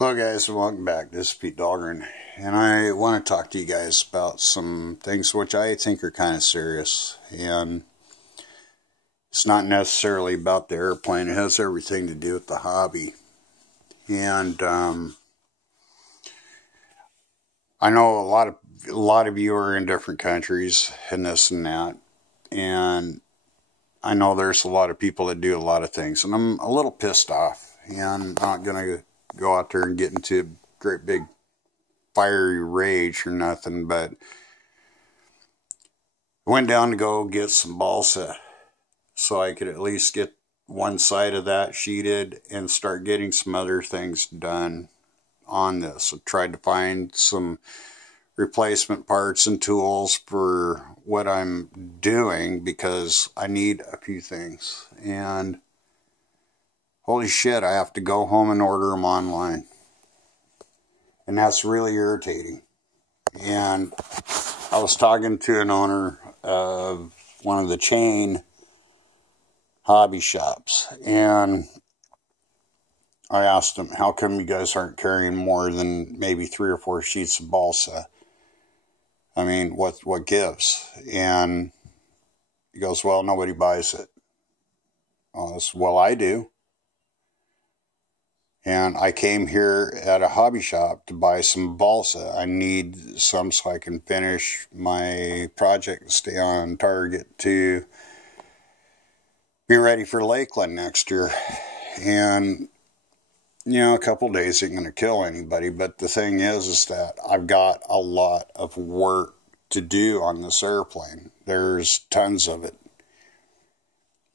Hello guys, and welcome back. This is Pete Dahlgren, and I want to talk to you guys about some things which I think are kind of serious, and it's not necessarily about the airplane. It has everything to do with the hobby. And I know a lot of you are in different countries and this and that, and I know there's a lot of people that do a lot of things, and I'm a little pissed off, and I'm not going to go out there and get into a great big fiery rage or nothing, but I went down to go get some balsa so I could at least get one side of that sheeted and start getting some other things done on this. I tried to find some replacement parts and tools for what I'm doing because I need a few things, and holy shit, I have to go home and order them online. And that's really irritating. And I was talking to an owner of one of the chain hobby shops, and I asked him, how come you guys aren't carrying more than maybe 3 or 4 sheets of balsa? I mean, what gives? And he goes, well, nobody buys it. I said, well, I do. And I came here at a hobby shop to buy some balsa. I need some so I can finish my project and stay on target to be ready for Lakeland next year. And, you know, a couple days ain't going to kill anybody. But the thing is that I've got a lot of work to do on this airplane. There's tons of it.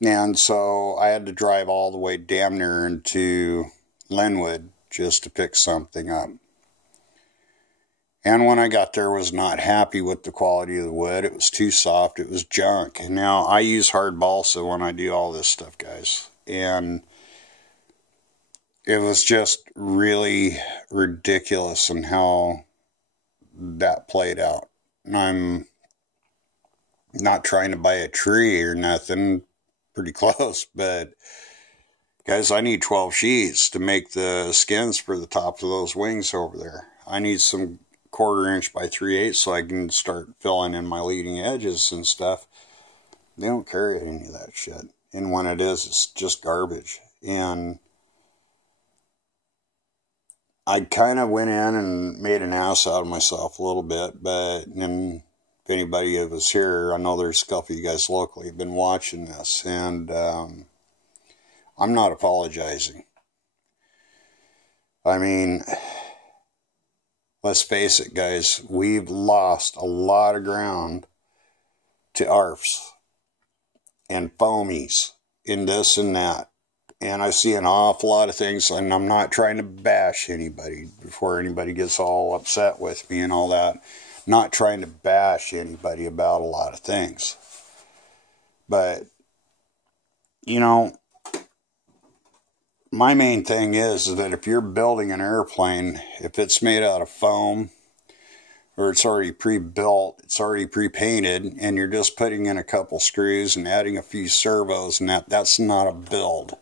And so I had to drive all the way damn near into Linwood just to pick something up. And when I got there, I was not happy with the quality of the wood. It was too soft. It was junk. And now I use hard balsa when I do all this stuff, guys. And it was just really ridiculous in how that played out. And I'm not trying to buy a tree or nothing, pretty close, but guys, I need 12 sheets to make the skins for the tops of those wings over there. I need some 1/4 inch by 3/8 so I can start filling in my leading edges and stuff. They don't carry any of that shit. And when it is, it's just garbage. And I kind of went in and made an ass out of myself a little bit, but then if anybody that was here, I know there's a couple of you guys locally have been watching this, and I'm not apologizing. I mean, let's face it, guys, we've lost a lot of ground to ARFs and foamies in this and that. And I see an awful lot of things, and I'm not trying to bash anybody before anybody gets all upset with me and all that. Not trying to bash anybody about a lot of things. But, you know, my main thing is that if you're building an airplane, if it's made out of foam, or it's already pre-built, it's already pre-painted, and you're just putting in a couple screws and adding a few servos, and that's not a build.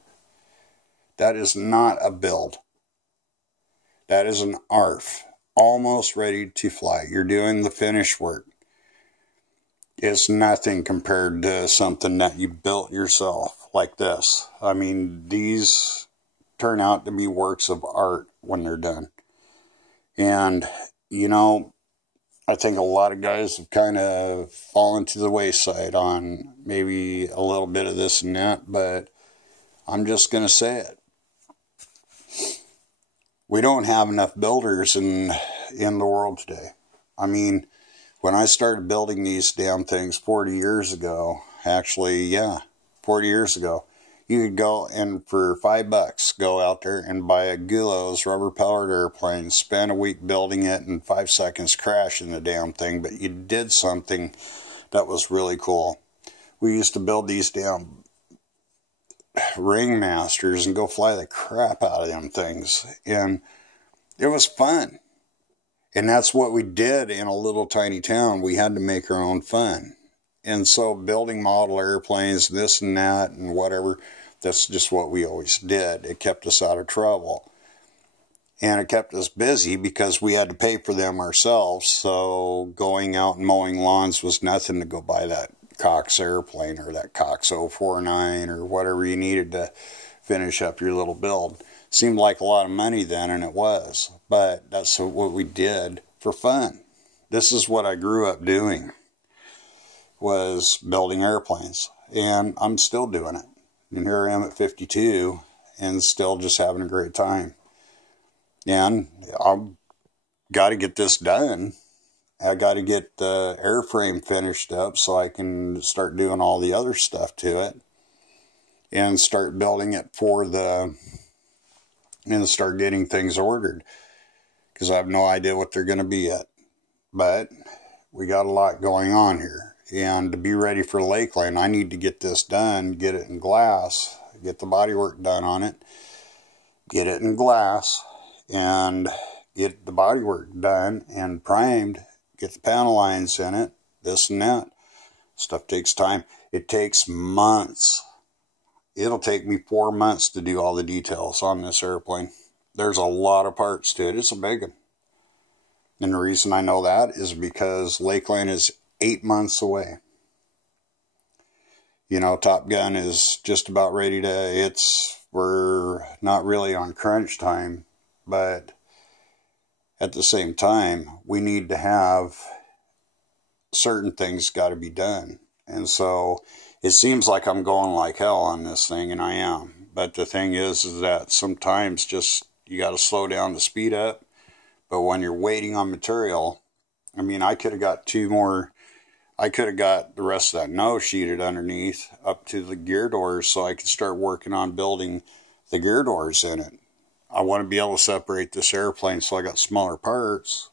That is not a build. That is an ARF. Almost ready to fly. You're doing the finish work. It's nothing compared to something that you built yourself like this. I mean, these turn out to be works of art when they're done. And, you know, I think a lot of guys have kind of fallen to the wayside on maybe a little bit of this and that, but I'm just going to say it. We don't have enough builders in the world today. I mean, when I started building these damn things 40 years ago, actually, yeah, 40 years ago, you could go and for $5 go out there and buy a Gulo's rubber-powered airplane, spend a week building it, and 5 seconds crashing the damn thing, but you did something that was really cool. We used to build these damn ringmasters and go fly the crap out of them things, and it was fun. And that's what we did in a little tiny town. We had to make our own fun. And so building model airplanes, this and that and whatever, that's just what we always did. It kept us out of trouble. And it kept us busy because we had to pay for them ourselves. So going out and mowing lawns was nothing to go buy that Cox airplane or that Cox 049 or whatever you needed to finish up your little build. Seemed like a lot of money then, and it was. But that's what we did for fun. This is what I grew up doing, was building airplanes. And I'm still doing it. And here I am at 52 and still just having a great time. And I've got to get this done. I got to get the airframe finished up so I can start doing all the other stuff to it. And start building it and start getting things ordered. Because I have no idea what they're going to be yet. But we got a lot going on here. And to be ready for Lakeland, I need to get this done, get it in glass, get the bodywork done on it, get it in glass, and get the bodywork done and primed, get the panel lines in it, this and that. Stuff takes time. It takes months. It'll take me 4 months to do all the details on this airplane. There's a lot of parts to it. It's a big one. And the reason I know that is because Lakeland is 8 months away. You know, Top Gun is just about ready to, we're not really on crunch time, but at the same time, we need to have certain things got to be done. And so it seems like I'm going like hell on this thing, and I am. But the thing is that sometimes just you got to slow down to speed up. But when you're waiting on material, I mean, I could have got I could have got the rest of that nose sheeted underneath up to the gear doors so I could start working on building the gear doors in it. I want to be able to separate this airplane so I got smaller parts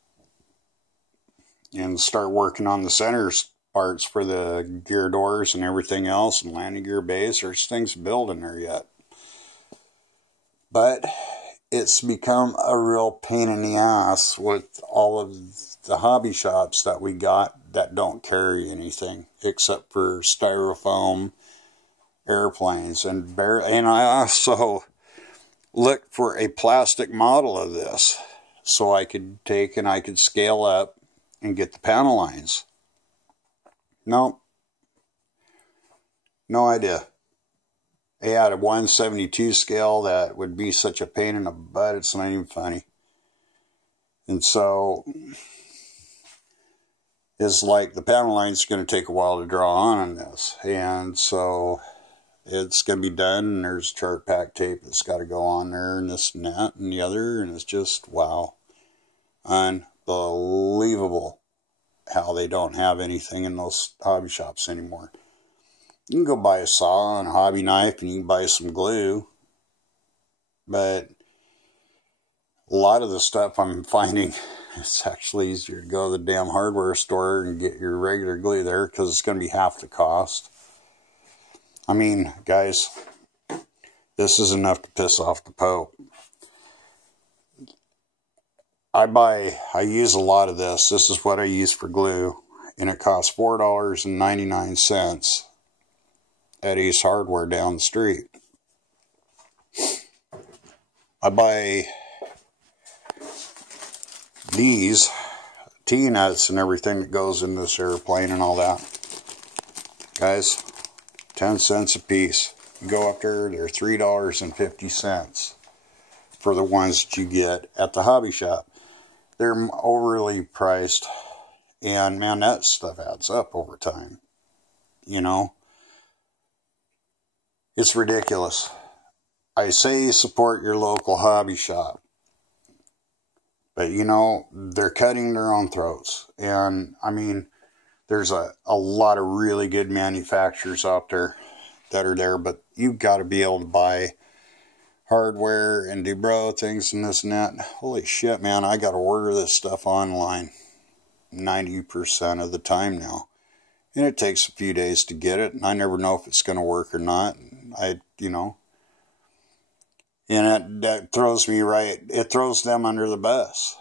and start working on the center parts for the gear doors and everything else and landing gear bays. There's things to build in there yet. But it's become a real pain in the ass with all of the hobby shops that we got that don't carry anything except for styrofoam airplanes. And I also looked for a plastic model of this so I could take and I could scale up and get the panel lines. No idea. They had a 1/72 scale that would be such a pain in the butt, it's not even funny. And so it's like the panel line's going to take a while to draw on this. And so it's going to be done, and there's chart pack tape that's got to go on there, and this and that and the other, and it's just, wow. Unbelievable how they don't have anything in those hobby shops anymore. You can go buy a saw and a hobby knife, and you can buy some glue. But a lot of the stuff I'm finding, it's actually easier to go to the damn hardware store and get your regular glue there because it's going to be half the cost. I mean, guys, this is enough to piss off the Pope. I use a lot of this. This is what I use for glue, and it costs $4.99 at Ace Hardware down the street. I buy these T-nuts and everything that goes in this airplane and all that. Guys, 10 cents a piece. You go up there, they're $3.50 for the ones that you get at the hobby shop. They're overly priced, and man, that stuff adds up over time. You know, it's ridiculous. I say support your local hobby shop, but you know, they're cutting their own throats. And I mean, there's a lot of really good manufacturers out there that are there, but you've got to be able to buy hardware and debro things and this and that. Holy shit, man, I got to order this stuff online 90% of the time now. And it takes a few days to get it, and I never know if it's going to work or not. You know, and that throws me right, it throws them under the bus.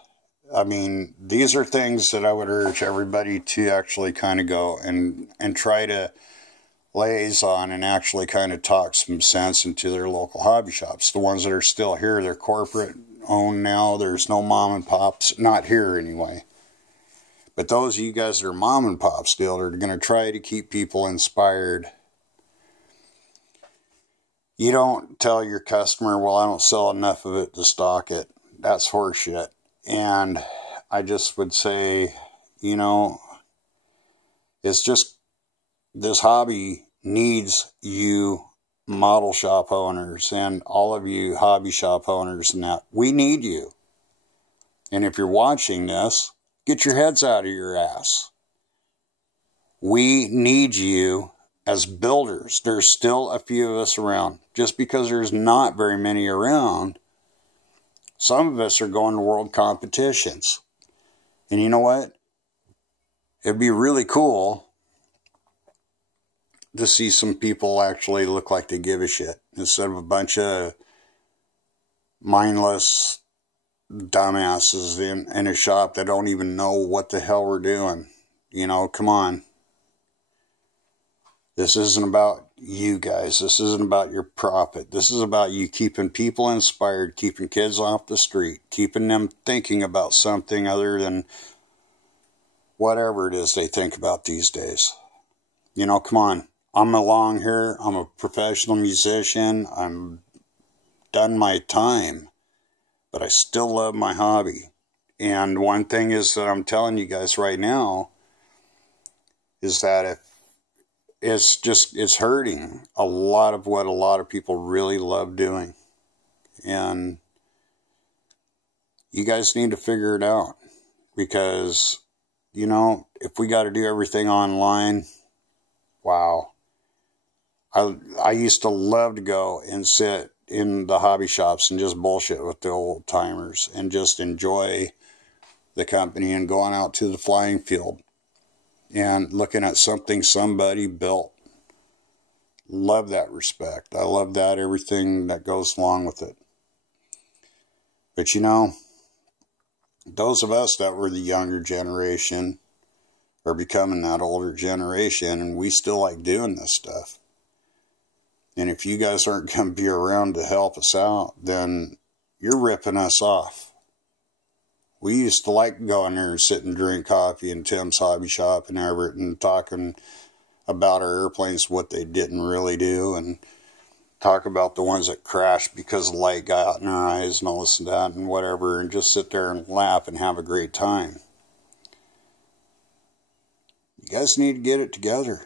I mean, these are things that I would urge everybody to actually kind of go and try to liaison and actually kind of talk some sense into their local hobby shops. The ones that are still here, they're corporate own now. There's no mom and pops, not here anyway. But those of you guys that are mom and pop still are going to try to keep people inspired. You don't tell your customer, well, I don't sell enough of it to stock it. That's horseshit. And I just would say, you know, it's just, this hobby needs you model shop owners and all of you hobby shop owners and that. We need you. And if you're watching this, get your heads out of your ass. We need you as builders. There's still a few of us around. Just because there's not very many around, some of us are going to world competitions. And you know what? It'd be really cool to see some people actually look like they give a shit, instead of a bunch of mindless dumbasses in a shop that don't even know what the hell we're doing. You know, come on. This isn't about you guys. This isn't about your profit. This is about you keeping people inspired, keeping kids off the street, keeping them thinking about something other than whatever it is they think about these days. You know, come on. I'm along here. I'm a professional musician. I'm done my time. But I still love my hobby. And one thing is that I'm telling you guys right now is that if it's hurting a lot of what a lot of people really love doing. And you guys need to figure it out. Because, you know, if we got to do everything online, wow. I used to love to go and sit in the hobby shops and just bullshit with the old timers and just enjoy the company and going out to the flying field and looking at something somebody built. Love that respect. I love that, everything that goes along with it. But you know, those of us that were the younger generation are becoming that older generation, and we still like doing this stuff. And if you guys aren't going to be around to help us out, then you're ripping us off. We used to like going there and sit and drink coffee in Tim's hobby shop in Everett and talking about our airplanes, what they didn't really do, and talk about the ones that crashed because the light got out in our eyes and all this and that and whatever, and just sit there and laugh and have a great time. You guys need to get it together,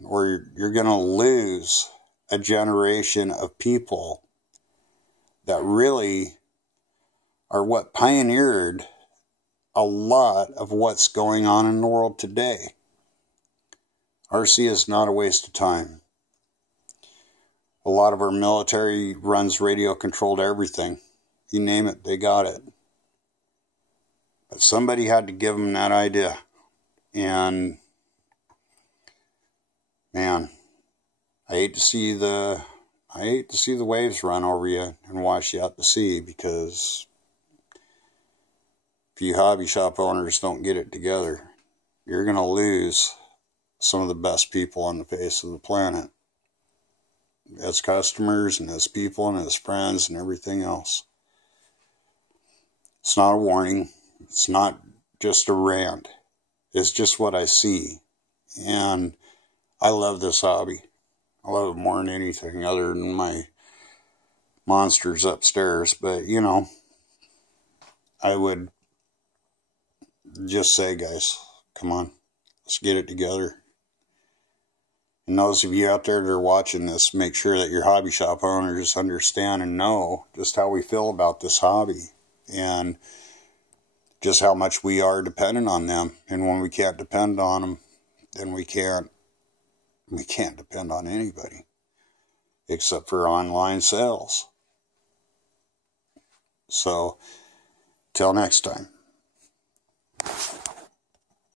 or you're going to lose a generation of people that really are what pioneered a lot of what's going on in the world today. RC is not a waste of time. A lot of our military runs radio-controlled everything. You name it, they got it. But somebody had to give them that idea. And, man, I hate to see the waves run over you and wash you out to sea, because if you hobby shop owners don't get it together, you're going to lose some of the best people on the face of the planet, as customers and as people and as friends and everything else. It's not a warning. It's not just a rant. It's just what I see. And I love this hobby. I love it more than anything other than my monsters upstairs. But, you know, I would just say, guys, come on, let's get it together. And those of you out there that are watching this, make sure that your hobby shop owners understand and know just how we feel about this hobby and just how much we are dependent on them. And when we can't depend on them, then we can't depend on anybody except for online sales. So, till next time.